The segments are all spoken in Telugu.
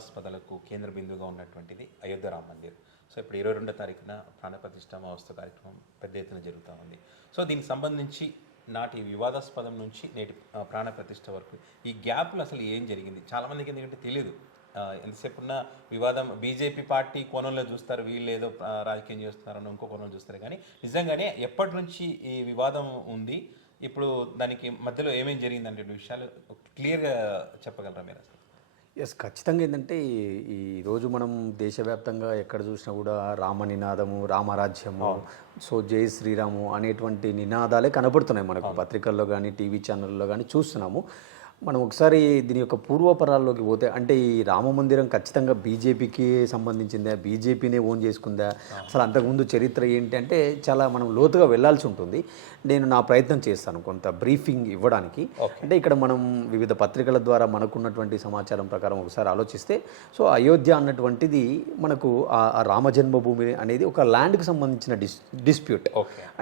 వివాదాస్పదలకు కేంద్ర బిందువుగా ఉన్నటువంటిది అయోధ్య రామ మందిర్. సో ఇప్పుడు 22వ తారీఖున ప్రాణప్రతిష్ఠ మహోత్సవ కార్యక్రమం పెద్ద ఎత్తున జరుగుతూ ఉంది. సో దీనికి సంబంధించి నాటి వివాదాస్పదం నుంచి నేటి ప్రాణప్రతిష్ఠ వరకు ఈ గ్యాప్లో అసలు ఏం జరిగింది చాలామందికి ఎందుకంటే తెలియదు. ఎంతసేపు ఉన్న వివాదం బీజేపీ పార్టీ కోణంలో చూస్తారు, వీళ్ళు ఏదో రాజకీయం చేస్తున్నారని ఇంకో కోణంలో చూస్తారు. కానీ నిజంగానే ఎప్పటి నుంచి ఈ వివాదం ఉంది, ఇప్పుడు దానికి మధ్యలో ఏమేమి జరిగిందంటే విషయాలు క్లియర్గా చెప్పగలరా మీరు అసలు? ఎస్, ఖచ్చితంగా ఏంటంటే ఈరోజు మనం దేశవ్యాప్తంగా ఎక్కడ చూసినా కూడా రామ నినాదము, రామరాజ్యము, సో జై శ్రీరాము అనేటువంటి నినాదాలే కనబడుతున్నాయి మనకు పత్రికల్లో కానీ టీవీ ఛానల్లో కానీ చూస్తున్నాము. మనం ఒకసారి దీని యొక్క పూర్వపరాల్లోకి పోతే అంటే ఈ రామ మందిరం ఖచ్చితంగా బీజేపీకి సంబంధించిందా, బీజేపీనే ఓన్ చేసుకుందా, అసలు అంతకుముందు చరిత్ర ఏంటి అంటే చాలా మనం లోతుగా వెళ్ళాల్సి ఉంటుంది. నేను నా ప్రయత్నం చేస్తాను కొంత బ్రీఫింగ్ ఇవ్వడానికి. అంటే ఇక్కడ మనం వివిధ పత్రికల ద్వారా మనకున్నటువంటి సమాచారం ప్రకారం ఒకసారి ఆలోచిస్తే, సో అయోధ్య అన్నటువంటిది మనకు ఆ రామ జన్మభూమి అనేది ఒక ల్యాండ్కి సంబంధించిన డిస్ప్యూట్.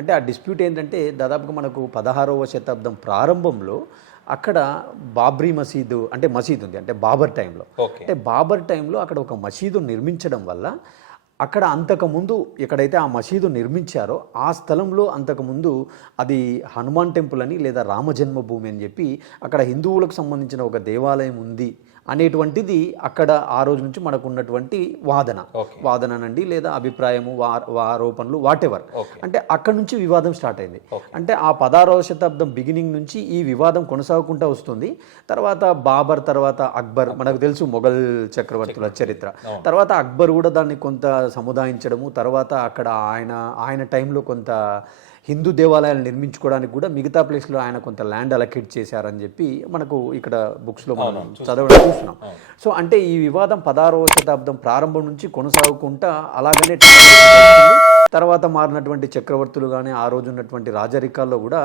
అంటే ఆ డిస్ప్యూట్ ఏంటంటే దాదాపుగా మనకు 16వ శతాబ్దం ప్రారంభంలో అక్కడ బాబ్రీ మసీదు అంటే మసీదు ఉంది, అంటే బాబర్ టైంలో, అంటే బాబర్ టైంలో అక్కడ ఒక మసీదు నిర్మించడం వల్ల అక్కడ అంతకుముందు ఎక్కడైతే ఆ మసీదు నిర్మించారో ఆ స్థలంలో అంతకుముందు అది హనుమాన్ టెంపుల్ అని లేదా రామ జన్మభూమి అని చెప్పి అక్కడ హిందువులకు సంబంధించిన ఒక దేవాలయం ఉంది అనేటువంటిది అక్కడ ఆ రోజు నుంచి మనకు ఉన్నటువంటి వాదననండి లేదా అభిప్రాయము, ఆరోపణలు, వాటెవర్. అంటే అక్కడ నుంచి వివాదం స్టార్ట్ అయింది. అంటే ఆ 16వ శతాబ్దం బిగినింగ్ నుంచి ఈ వివాదం కొనసాగుకుంటూ వస్తుంది. తర్వాత బాబర్, తర్వాత అక్బర్, మనకు తెలుసు మొఘల్ చక్రవర్తుల చరిత్ర. తర్వాత అక్బర్ కూడా దాన్ని కొంత సముదాయించడము, తర్వాత అక్కడ ఆయన టైంలో కొంత హిందూ దేవాలయాలు నిర్మించుకోవడానికి కూడా మిగతా ప్లేస్లో ఆయన కొంత ల్యాండ్ అలొకేట్ చేశారని చెప్పి మనకు ఇక్కడ బుక్స్లో మనం చదవడం చూస్తున్నాం. సో అంటే ఈ వివాదం 16వ శతాబ్దం ప్రారంభం నుంచి కొనసాగుకుంటా అలాగనే తర్వాత మారినటువంటి చక్రవర్తులు కానీ ఆ రోజు ఉన్నటువంటి రాజరికాల్లో కూడా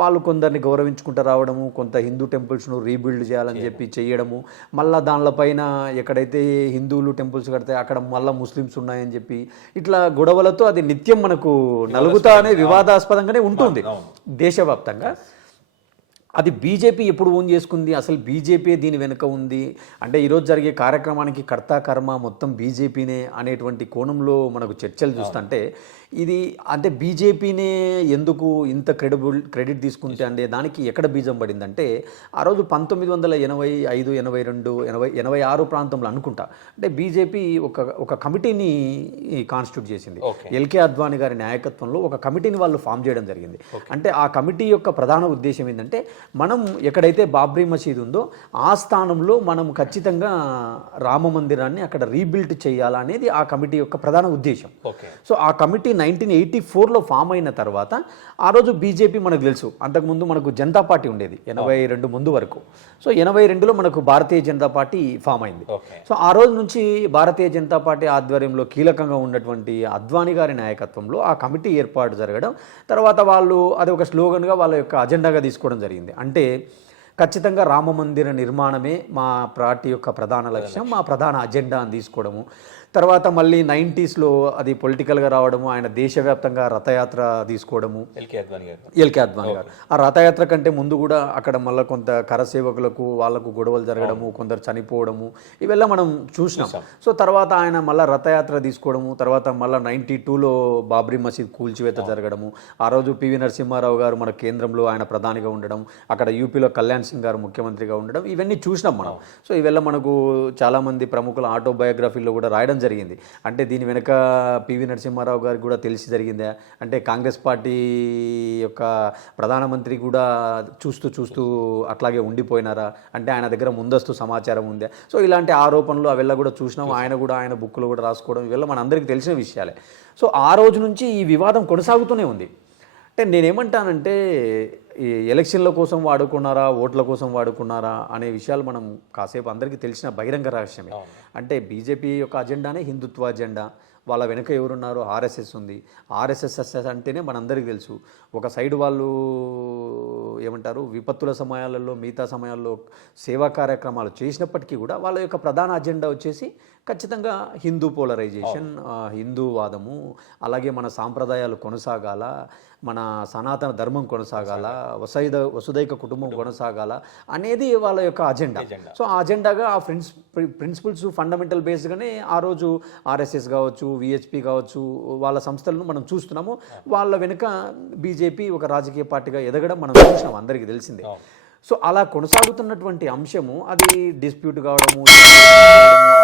వాళ్ళు కొందరిని గౌరవించుకుంటూ రావడము, కొంత హిందూ టెంపుల్స్ను రీబిల్డ్ చేయాలని చెప్పి చేయడము, మళ్ళీ దానిపైన ఎక్కడైతే హిందువులు టెంపుల్స్ కడితే అక్కడ మళ్ళీ ముస్లిమ్స్ ఉన్నాయని చెప్పి ఇట్లా గొడవలతో అది నిత్యం మనకు నలుగుతా అనే వివాదాస్పదంగానే ఉంటుంది దేశవ్యాప్తంగా. అది బీజేపీ ఎప్పుడు ఓన్ చేసుకుంది, అసలు బీజేపీ దీని వెనుక ఉంది అంటే ఈరోజు జరిగే కార్యక్రమానికి కర్త కర్మ మొత్తం బీజేపీనే అనేటువంటి కోణంలో మనకు చర్చలు చూస్తుంటే ఇది అంటే బీజేపీనే ఎందుకు ఇంత క్రెడిట్ తీసుకుంటే అంటే దానికి ఎక్కడ బీజం పడిందంటే ఆ రోజు 1985, 82, 86 ప్రాంతంలో అనుకుంటా అంటే బీజేపీ ఒక కమిటీని కాన్స్టిట్యూట్ చేసింది. ఎల్కే అద్వానీ గారి నాయకత్వంలో ఒక కమిటీని వాళ్ళు ఫామ్ చేయడం జరిగింది. అంటే ఆ కమిటీ యొక్క ప్రధాన ఉద్దేశం ఏంటంటే మనం ఎక్కడైతే బాబ్రీ మసీద్ ఉందో ఆ స్థానంలో మనం ఖచ్చితంగా రామ మందిరాన్ని అక్కడ రీబిల్డ్ చేయాలనేది ఆ కమిటీ యొక్క ప్రధాన ఉద్దేశం. సో ఆ కమిటీ 1984లో ఫామ్ అయిన తర్వాత ఆ రోజు బీజేపీ మనకు తెలుసు, అంతకుముందు మనకు జనతా పార్టీ ఉండేది 82 ముందు వరకు. సో 82లో మనకు భారతీయ జనతా పార్టీ ఫామ్ అయింది. సో ఆ రోజు నుంచి భారతీయ జనతా పార్టీ ఆధ్వర్యంలో కీలకంగా ఉన్నటువంటి అద్వానీ గారి నాయకత్వంలో ఆ కమిటీ ఏర్పాటు జరగడం, తర్వాత వాళ్ళు అది ఒక స్లోగన్గా వాళ్ళ యొక్క అజెండాగా తీసుకోవడం జరిగింది. అంటే ఖచ్చితంగా రామ మందిర నిర్మాణమే మా పార్టీ యొక్క ప్రధాన లక్ష్యం, మా ప్రధాన అజెండా అని తీసుకోవడము. తర్వాత మళ్ళీ 90స్లో అది పొలిటికల్గా రావడము, ఆయన దేశవ్యాప్తంగా రథయాత్ర తీసుకోవడము, ఎల్కే అద్వానీ గారు. ఆ రథయాత్ర కంటే ముందు కూడా అక్కడ మళ్ళీ కొంత కరసేవకులకు వాళ్ళకు గొడవలు జరగడము, కొందరు చనిపోవడము, ఇవెల్లా మనం చూసినాం. సో తర్వాత ఆయన మళ్ళీ రథయాత్ర తీసుకోవడము, తర్వాత మళ్ళీ 92లో బాబ్రీ మసీద్ కూల్చివేత జరగడము, ఆ రోజు పివి నరసింహారావు గారు మన కేంద్రంలో ఆయన ప్రధానిగా ఉండడం, అక్కడ యూపీలో కళ్యాణ్ సింగ్ గారు ముఖ్యమంత్రిగా ఉండడం, ఇవన్నీ చూసినాం మనం. సో ఇవెల్లా మనకు చాలామంది ప్రముఖుల ఆటోబయోగ్రఫీలో కూడా రాయడం జరిగింది. అంటే దీని వెనుక పివి నరసింహారావు గారికి కూడా తెలిసి జరిగిందా అంటే కాంగ్రెస్ పార్టీ యొక్క ప్రధానమంత్రి కూడా చూస్తూ అట్లాగే ఉండిపోయినారా అంటే ఆయన దగ్గర ముందస్తు సమాచారం ఉందా? సో ఇలాంటి ఆరోపణలు అವೆಲ್ಲ కూడా చూసినాం. ఆయన బుక్లో కూడా రాసుకోవడం ఇవల్ల మన అందరికీ తెలిసిన విషయాలే. సో ఆ రోజు నుంచి ఈ వివాదం కొనసాగుతూనే ఉంది. అంటే నేనేమంటానంటే ఈ ఎలక్షన్ల కోసం వాడుకున్నారా, ఓట్ల కోసం వాడుకున్నారా అనే విషయాలు మనం కాసేపు అందరికీ తెలిసిన బహిరంగ రహస్యమే. అంటే బీజేపీ యొక్క అజెండానే హిందుత్వ అజెండా, వాళ్ళ వెనుక ఎవరున్నారు? ఆర్ఎస్ఎస్ ఉంది. ఆర్ఎస్ఎస్ అంటేనే మనందరికీ తెలుసు, ఒక సైడ్ వాళ్ళు ఏమంటారు, విపత్తుల సమయాలలో మిగతా సమయాల్లో సేవా కార్యక్రమాలు చేసినప్పటికీ కూడా వాళ్ళ యొక్క ప్రధాన అజెండా వచ్చేసి ఖచ్చితంగా హిందూ పోలరైజేషన్, హిందూవాదము, అలాగే మన సాంప్రదాయాలు కొనసాగాల, మన సనాతన ధర్మం కొనసాగాల, వసుదైక కుటుంబం కొనసాగాల అనేది వాళ్ళ యొక్క అజెండా. సో ఆ అజెండాగా ఆ ప్రిన్సిపల్స్ ఫండమెంటల్ బేస్గానే ఆ రోజు ఆర్ఎస్ఎస్ కావచ్చు, విహెచ్పి కావచ్చు, వాళ్ళ సంస్థలను మనం చూస్తున్నాము. వాళ్ళ వెనుక బీజేపీ ఒక రాజకీయ పార్టీగా ఎదగడం మనం చూసినాం, అందరికీ తెలిసిందే. సో అలా కొనసాగుతున్నటువంటి అంశము అది డిస్ప్యూట్ కావడము,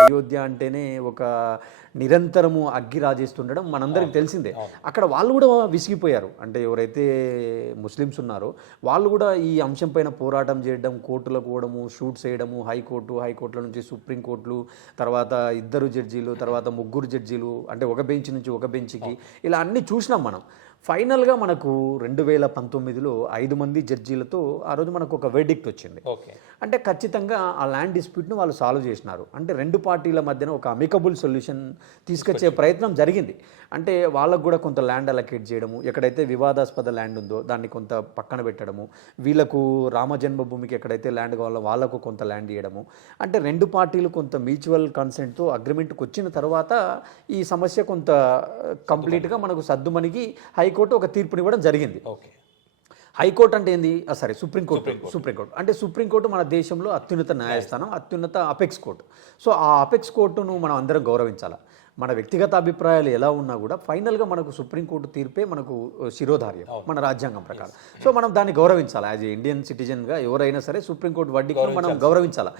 అయోధ్య అంటేనే ఒక నిరంతరము అగ్గి రాజేస్తుండడం మనందరికి తెలిసిందే. అక్కడ వాళ్ళు కూడా విసిగిపోయారు. అంటే ఎవరైతే ముస్లిమ్స్ ఉన్నారో వాళ్ళు కూడా ఈ అంశం పైన పోరాటం చేయడం, కోర్టులకు పోవడము, షూట్స్ చేయడము, హైకోర్టుల నుంచి సుప్రీంకోర్టులు, తర్వాత 2 జడ్జీలు, తర్వాత 3 జడ్జీలు, అంటే ఒక బెంచ్ నుంచి ఒక బెంచ్కి, ఇలా అన్నీ చూసినాం మనం. ఫైనల్గా మనకు 2019లో 5 మంది జడ్జీలతో ఆ రోజు మనకు ఒక వెర్డిక్ట్ వచ్చింది. అంటే ఖచ్చితంగా ఆ ల్యాండ్ డిస్ప్యూట్ను వాళ్ళు సాల్వ్ చేసినారు. అంటే 2 పార్టీల మధ్యన ఒక అమికబుల్ సొల్యూషన్ తీసుకొచ్చే ప్రయత్నం జరిగింది. అంటే వాళ్ళకు కూడా కొంత ల్యాండ్ అలొకేట్ చేయడము, ఎక్కడైతే వివాదాస్పద ల్యాండ్ ఉందో దాన్ని కొంత పక్కన పెట్టడము, వీళ్ళకు రామ జన్మభూమికి ఎక్కడైతే ల్యాండ్ కావాలో వాళ్ళకు కొంత ల్యాండ్ ఇవ్వడము, అంటే 2 పార్టీలు కొంత మ్యూచువల్ కన్సెంట్తో అగ్రిమెంట్కి వచ్చిన తర్వాత ఈ సమస్య కొంత కంప్లీట్గా మనకు సద్దుమణిగి హైకోర్టు ఒక తీర్పునివ్వడం జరిగింది. హైకోర్టు అంటే ఏంది? సుప్రీంకోర్టు అంటే సుప్రీంకోర్టు మన దేశంలో అత్యున్నత న్యాయస్థానం, అత్యున్నత అపెక్స్ కోర్టు. సో ఆ అపెక్స్ కోర్టును మనం అందరం గౌరవించాలి. మన వ్యక్తిగత అభిప్రాయాలు ఎలా ఉన్నా కూడా ఫైనల్గా మనకు సుప్రీంకోర్టు తీర్పే మనకు శిరోధార్యం మన రాజ్యాంగం ప్రకారం. సో మనం దాన్ని గౌరవించాలి. యాజ్ ఏ ఇండియన్ సిటిజన్గా ఎవరైనా సరే సుప్రీంకోర్టు వడ్డీకి మనం గౌరవించాలి.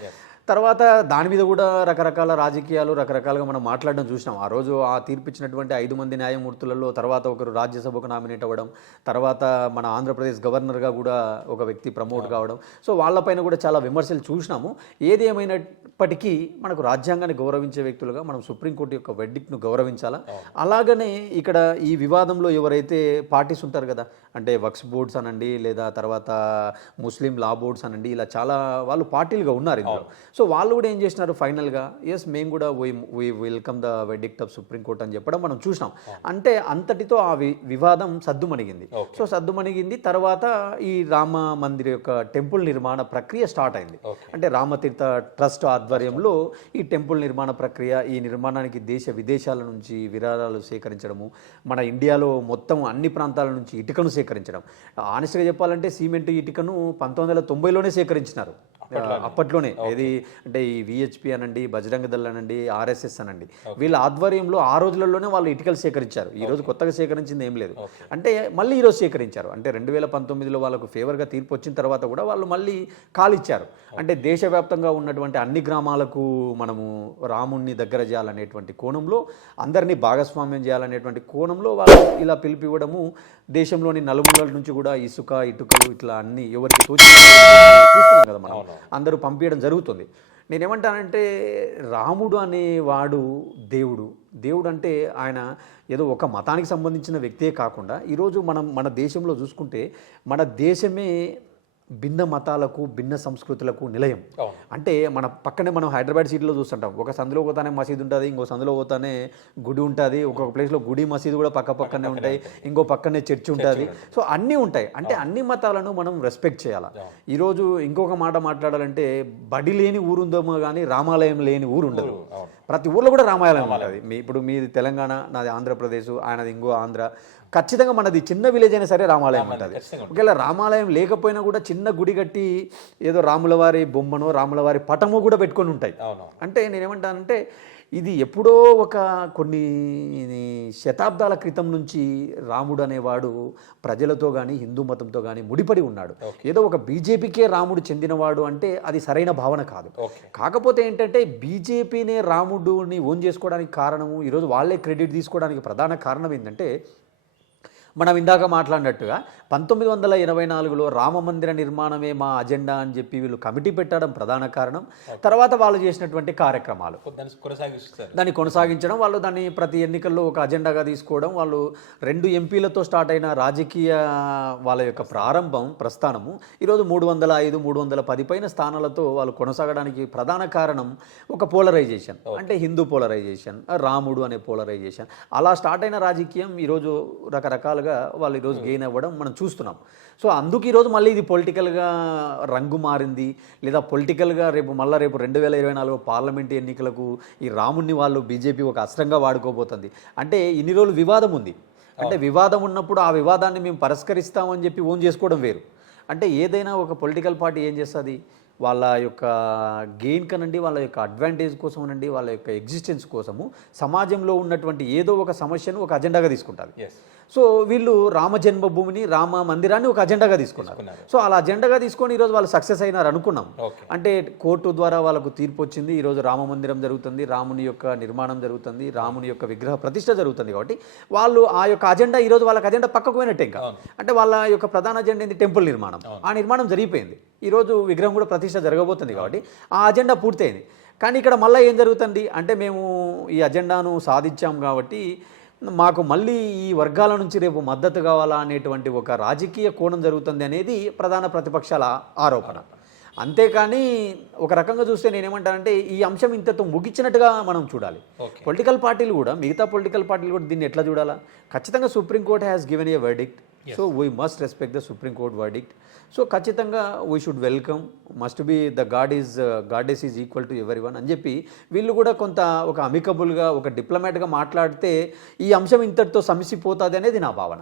తర్వాత దాని మీద కూడా రకరకాల రాజకీయాలు రకరకాలుగా మనం మాట్లాడడం చూసినాం. ఆ రోజు ఆ తీర్పిచ్చినటువంటి 5 మంది న్యాయమూర్తులలో తర్వాత ఒకరు రాజ్యసభకు నామినేట్ అవ్వడం, తర్వాత మన ఆంధ్రప్రదేశ్ గవర్నర్గా కూడా ఒక వ్యక్తి ప్రమోట్ కావడం, సో వాళ్ళపైన కూడా చాలా విమర్శలు చూసినాము. ఏది ఏమైనప్పటికీ మనకు రాజ్యాంగాన్ని గౌరవించే వ్యక్తులుగా మనం సుప్రీంకోర్టు యొక్క వెర్డిక్ట్ను గౌరవించాలా. అలాగనే ఇక్కడ ఈ వివాదంలో ఎవరైతే పార్టీస్ ఉంటారు కదా, అంటే వక్ఫ్ బోర్డ్స్ అనండి, లేదా తర్వాత ముస్లిం లా బోర్డ్స్ అనండి, ఇలా చాలా వాళ్ళు పార్టీలుగా ఉన్నారు ఇందులో. సో వాళ్ళు కూడా ఏం చేసినారు ఫైనల్గా, ఎస్ మేము కూడా we welcome the verdict of supreme court అని చెప్పడం మనం చూసినాం. అంటే అంతటితో ఆ వివాదం సద్దుమణిగింది. సో సద్దుమణిగింది తర్వాత ఈ రామ మందిర్ యొక్క టెంపుల్ నిర్మాణ ప్రక్రియ స్టార్ట్ అయింది. అంటే రామతీర్థ ట్రస్ట్ ఆధ్వర్యంలో ఈ టెంపుల్ నిర్మాణ ప్రక్రియ, ఈ నిర్మాణానికి దేశ విదేశాల నుంచి విరాళాలు సేకరించడము, మన ఇండియాలో మొత్తం అన్ని ప్రాంతాల నుంచి ఇటుకను సేకరించడం. ఆనెస్ట్గా చెప్పాలంటే సిమెంట్ ఇటుకను 1990లోనే సేకరించినారు. అప్పట్లోనే ఏది అంటే ఈ విహెచ్పి అనండి, బజరంగ దళ్ అనండి, ఆర్ఎస్ఎస్ అనండి, వీళ్ళ ఆధ్వర్యంలో ఆ రోజులలోనే వాళ్ళు ఇటుకలు సేకరించారు. ఈ రోజు కొత్తగా సేకరించింది ఏం లేదు. అంటే మళ్ళీ ఈరోజు సేకరించారు. అంటే 2019లో వాళ్ళకు ఫేవర్గా తీర్పు వచ్చిన తర్వాత కూడా వాళ్ళు మళ్ళీ కాలిచ్చారు. అంటే దేశవ్యాప్తంగా ఉన్నటువంటి అన్ని గ్రామాలకు మనము రాముణ్ణి దగ్గర చేయాలనేటువంటి కోణంలో, అందరినీ భాగస్వామ్యం చేయాలనేటువంటి కోణంలో వాళ్ళు ఇలా పిలిపివ్వడము, దేశంలోని నలుమూలల నుంచి కూడా ఇసుక, ఇటుకలు ఇట్లా అన్ని ఎవరికి చూస్తున్నాం కదా మనం, అందరూ పంపించడం జరుగుతుంది. నేనేమంటానంటే రాముడు అనేవాడు దేవుడు అంటే ఆయన ఏదో ఒక మతానికి సంబంధించిన వ్యక్తే కాకుండా ఈరోజు మన దేశంలో చూసుకుంటే మన దేశమే భిన్న మతాలకు, భిన్న సంస్కృతులకు నిలయం. అంటే మన పక్కనే మనం హైదరాబాద్ సిటీలో చూస్తుంటాం, ఒక సందులో పోతానే మసీదు ఉంటుంది, ఇంకో సందులో పోతానే గుడి ఉంటుంది, ఒక్కొక్క ప్లేస్లో గుడి మసీదు కూడా పక్కనే ఉంటాయి, ఇంకో పక్కనే చర్చ్ ఉంటుంది. సో అన్నీ ఉంటాయి. అంటే అన్ని మతాలను మనం రెస్పెక్ట్ చేయాలి. ఈరోజు ఇంకొక మాట మాట్లాడాలంటే, బడి లేని ఊరుందేమో కానీ రామాలయం లేని ఊరు ఉండదు. ప్రతి ఊర్లో కూడా రామాలయం ఉంటుంది. ఇప్పుడు మీది తెలంగాణ, నాది ఆంధ్రప్రదేశ్, ఆయనది ఇంకో ఆంధ్ర, ఖచ్చితంగా మనది చిన్న విలేజ్ అయినా సరే రామాలయం ఉంటుంది. ఒకవేళ రామాలయం లేకపోయినా కూడా చిన్న గుడి కట్టి ఏదో రాములవారి బొమ్మనో రాములవారి పటమో కూడా పెట్టుకొని ఉంటాయి. అంటే నేనేమంటానంటే ఇది ఎప్పుడో కొన్ని శతాబ్దాల క్రితం నుంచి రాముడు అనేవాడు ప్రజలతో కానీ హిందూ మతంతో కానీ ముడిపడి ఉన్నాడు. ఏదో ఒక బీజేపీకే రాముడు చెందినవాడు అంటే అది సరైన భావన కాదు. కాకపోతే ఏంటంటే బీజేపీనే రాముడిని ఓన్ చేసుకోవడానికి కారణము, ఈరోజు వాళ్ళే క్రెడిట్ తీసుకోవడానికి ప్రధాన కారణం ఏంటంటే మనం ఇందాక మాట్లాడినట్టుగా 1984లో రామ మందిర నిర్మాణమే మా అజెండా అని చెప్పి వీళ్ళు కమిటీ పెట్టడం ప్రధాన కారణం. తర్వాత వాళ్ళు చేసినటువంటి కార్యక్రమాలు దాన్ని కొనసాగిస్తారు. దాన్ని కొనసాగించడం, వాళ్ళు దాన్ని ప్రతి ఎన్నికల్లో ఒక అజెండాగా తీసుకోవడం, వాళ్ళు 2 ఎంపీలతో స్టార్ట్ అయిన రాజకీయ వాళ్ళ యొక్క ప్రస్థానము ఈరోజు 305, 310 పైన స్థానాలతో వాళ్ళు కొనసాగడానికి ప్రధాన కారణం ఒక పోలరైజేషన్, అంటే హిందూ పోలరైజేషన్, రాముడు అనే పోలరైజేషన్. అలా స్టార్ట్ అయిన రాజకీయం ఈరోజు రకరకాలుగా వాళ్ళు ఈరోజు గెయిన్ అవ్వడం మనం చూస్తున్నాం. సో అందుకు ఈరోజు మళ్ళీ ఇది పొలిటికల్గా రంగు మారింది, లేదా పొలిటికల్గా రేపు 2024 పార్లమెంట్ ఎన్నికలకు ఈ రాముడిని వాళ్ళు బీజేపీ ఒక అస్త్రంగా వాడుకోబోతుంది. అంటే ఇన్ని రోజులు వివాదం ఉంది, అంటే వివాదం ఉన్నప్పుడు ఆ వివాదాన్ని మేము పరిష్కరిస్తామని చెప్పి ఓన్ చేసుకోవడం వేరు. అంటే ఏదైనా ఒక పొలిటికల్ పార్టీ ఏం చేస్తుంది, వాళ్ళ యొక్క గెయిన్ కనండి, వాళ్ళ యొక్క అడ్వాంటేజ్ కోసం అనండి, వాళ్ళ యొక్క ఎగ్జిస్టెన్స్ కోసము సమాజంలో ఉన్నటువంటి ఏదో ఒక సమస్యను ఒక అజెండాగా తీసుకుంటారు. సో వీళ్ళు రామ జన్మభూమిని, రామ మందిరాన్ని ఒక అజెండాగా తీసుకున్నారు. సో అలా అజెండాగా తీసుకొని ఈరోజు వాళ్ళు సక్సెస్ అయినారు అనుకున్నాం. అంటే కోర్టు ద్వారా వాళ్ళకు తీర్పు వచ్చింది, ఈరోజు రామ మందిరం జరుగుతుంది, రాముని యొక్క నిర్మాణం జరుగుతుంది, రాముని యొక్క విగ్రహ ప్రతిష్ట జరుగుతుంది. కాబట్టి వాళ్ళు ఆ యొక్క అజెండా ఈరోజు వాళ్ళకి అజెండా పక్కకు పోయినట్టే. ఇంకా అంటే వాళ్ళ యొక్క ప్రధాన అజెండా ఏంది, టెంపుల్ నిర్మాణం. ఆ నిర్మాణం జరిగిపోయింది, ఈరోజు విగ్రహం కూడా ప్రతిష్ట జరగబోతుంది. కాబట్టి ఆ అజెండా పూర్తయింది. కానీ ఇక్కడ మళ్ళీ ఏం జరుగుతుంది అంటే, మేము ఈ అజెండాను సాధించాం కాబట్టి మాకు మళ్ళీ ఈ వర్గాల నుంచి రేపు మద్దతు కావాలా అనేటువంటి ఒక రాజకీయ కోణం జరుగుతుంది అనేది ప్రధాన ప్రతిపక్షాల ఆరోపణ. అంతేకాని ఒక రకంగా చూస్తే నేనేమంటానంటే, ఈ అంశం ఇంతతో ముగించినట్టుగా మనం చూడాలి. పొలిటికల్ పార్టీలు కూడా, మిగతా పొలిటికల్ పార్టీలు కూడా దీన్ని ఎట్లా చూడాలా? ఖచ్చితంగా supreme court has given a verdict, so we must respect the supreme court verdict. So ఖచ్చితంగా we should welcome, must be the goddess is equal to everyone అని చెప్పి వీళ్ళు కూడా కొంత ఒక అమికబుల్గా, ఒక డిప్లొమాట్గా మాట్లాడితే ఈ అంశం ఇంతటితో సమసిపోతుంది అనేది నా భావన.